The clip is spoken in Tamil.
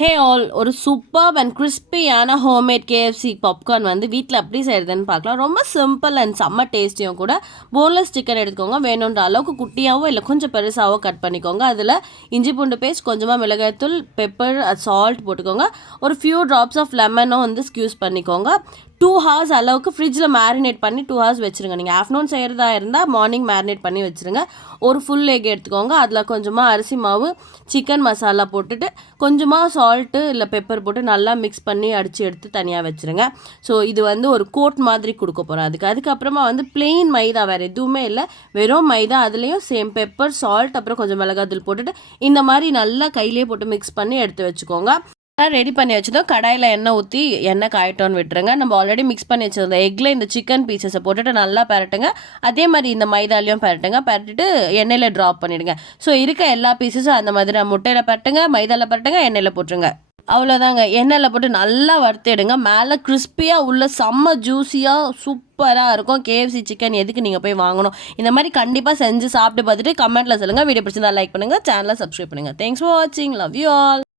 ஹே ஆல், ஒரு சூப்பர்ப் அண்ட் கிறிஸ்பியான ஹோம்மேட் கேஎஃப்சி பாப்கார்ன் வந்து வீட்டில் எப்படி செய்கிறதுன்னு பார்க்கலாம். ரொம்ப சிம்பிள் அண்ட் செம்ம டேஸ்டியும் கூட. போன்லெஸ் சிக்கன் எடுத்துக்கோங்க. வேணுன்ற அளவுக்கு குட்டியாவோ இல்லை கொஞ்சம் பெருசாவோ கட் பண்ணிக்கோங்க. அதில் இஞ்சி பூண்டு பேஸ்ட், கொஞ்சமாக மிளகாய்த்தூள், பெப்பர், சால்ட் போட்டுக்கோங்க. ஒரு ஃபியூ ட்ராப்ஸ் ஆஃப் லெமனும் வந்து ஸ்க்யூஸ் பண்ணிக்கோங்க. 2 ஹவர்ஸ் அளவுக்கு ஃப்ரிட்ஜில் மேரினேட் பண்ணி 2 ஹவர்ஸ் வச்சுருங்க. நீங்கள் ஆஃப்டர்நூன் செய்கிறதா இருந்தால் மார்னிங் மேரினேட் பண்ணி வச்சுருங்க. ஒரு ஃபுல் எக் எடுத்துக்கோங்க. அதில் கொஞ்சமாக அரிசி மாவு, சிக்கன் மசாலா போட்டுட்டு கொஞ்சமாக சால்ட்டு இல்லை பெப்பர் போட்டு நல்லா மிக்ஸ் பண்ணி அடித்து எடுத்து தனியாக வச்சுருங்க. ஸோ இது வந்து ஒரு கோட் மாதிரி கொடுக்க போகிறோம். அதுக்கப்புறமா வந்து பிளெயின் மைதா, வேறு எதுவுமே இல்லை, வெறும் மைதா. அதுலேயும் சேம் பெப்பர், சால்ட், அப்புறம் கொஞ்சம் மிளகாத்தூள் போட்டுட்டு இந்த மாதிரி நல்லா கையிலேயே போட்டு மிக்ஸ் பண்ணி எடுத்து வச்சுக்கோங்க. ரெடி பண்ணி வச்சுட்டோம். கடாயில் எண்ணெய் ஊற்றி எண்ணெய் காயட்டோன்னு விட்டுருங்க. நம்ம ஆல்ரெடி மிக்ஸ் பண்ணி வச்சுருந்தோம் எக்கில் இந்த சிக்கன் பீசஸை போட்டுட்டு நல்லா பரட்டுங்க. அதே மாதிரி இந்த மைதாலையும் பரட்டிட்டு எண்ணெயில் ட்ராப் பண்ணிவிடுங்க. ஸோ இருக்க எல்லா பீசஸும் அந்த மாதிரி முட்டையில் பரட்டுங்க, மைதாவில் பரட்டுங்க, எண்ணெயில் போட்டுருங்க. அவ்வளோதாங்க. எண்ணெயில் போட்டு நல்லா வறுத்துடுங்க. மேலே கிறிஸ்பியாக உள்ள செம்ம ஜூஸியாக சூப்பராக இருக்கும். கேஎஃப்சி சிக்கன் எதுக்கு நீங்கள் போய் வாங்கணும்? இந்த மாதிரி கண்டிப்பாக செஞ்சு சாப்பிட்டு பார்த்துட்டு கமெண்ட்டில் சொல்லுங்கள். வீடியோ பிடிச்சிருந்தா லைக் பண்ணுங்கள், சேனலை சப்ஸ்கிரைப் பண்ணுங்கள். தேங்க்ஸ் ஃபார் வாட்சிங். Love you all.